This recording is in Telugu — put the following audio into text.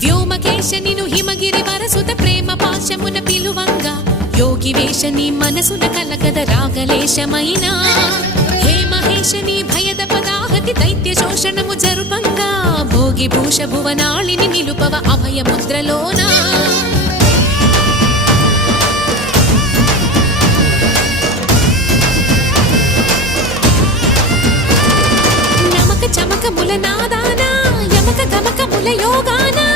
వ్యోమకేశ నిను హిమగిరి వరసుత ప్రేమ పాశమున పిలువంగా యోగి వేష నీ మనసున కలకద రాగలేశమైనా హే మహేశ నీ భయద పదాహతి దైత్య శోషణము జరుపంగా భోగి భూష భువనాళిని నిలుపవ అభయ ముద్రలోనా నమక చమక ముల నాదానా యమక గమక ముల యోగానా